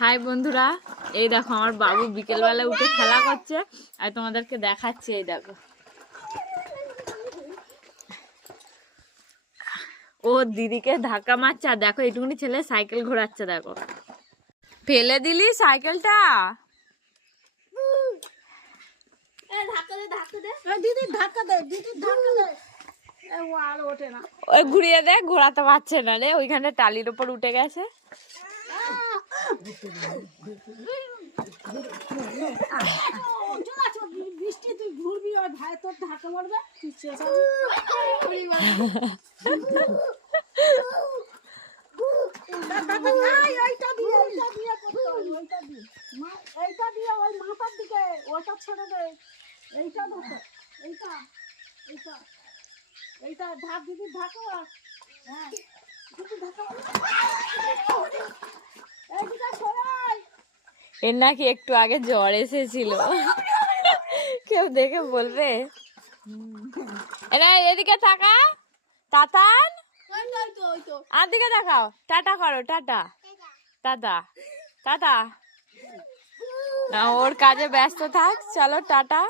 High বন্ধুরা, এই দেখো আমার বাবু বিকেলবেলা উঠে খেলা করছে আর তোমাদেরকে দেখাচ্ছি। এই দেখো ও দিদিকে ধাক্কা মারছে আর দেখো এইটুকুনি ছেলে সাইকেল ঘোরাচ্ছে। দেখো ফেলে দিলি সাইকেলটা। ওই ঘুরিয়ে দে, ঘোরাতে পারছে না রে, ওইখানে টালির উপর উঠে গেছে। বৃষ্টি তুই ঘুরবি ওই ভাই তোর ধাক্কা মারবে এইটা দিয়ে ওই মাথার দিকে ওটা ছেড়ে দে। এইটা ধরো, এইটা এইটা এইটা ধাক দিদি ধাক্কা। হ্যাঁ দিদি ধাক্কা এইদিকে সরাই। এর নাকি একটু আগে জ্বর এসেছিল, কেউ দেখে বলবে। এদিকে তাকা তাতান, আর দিকে দেখাও, টাটা করো, টাটা টাটা টাটা। না ওর কাজে ব্যস্ত থাক, চলো টাটা।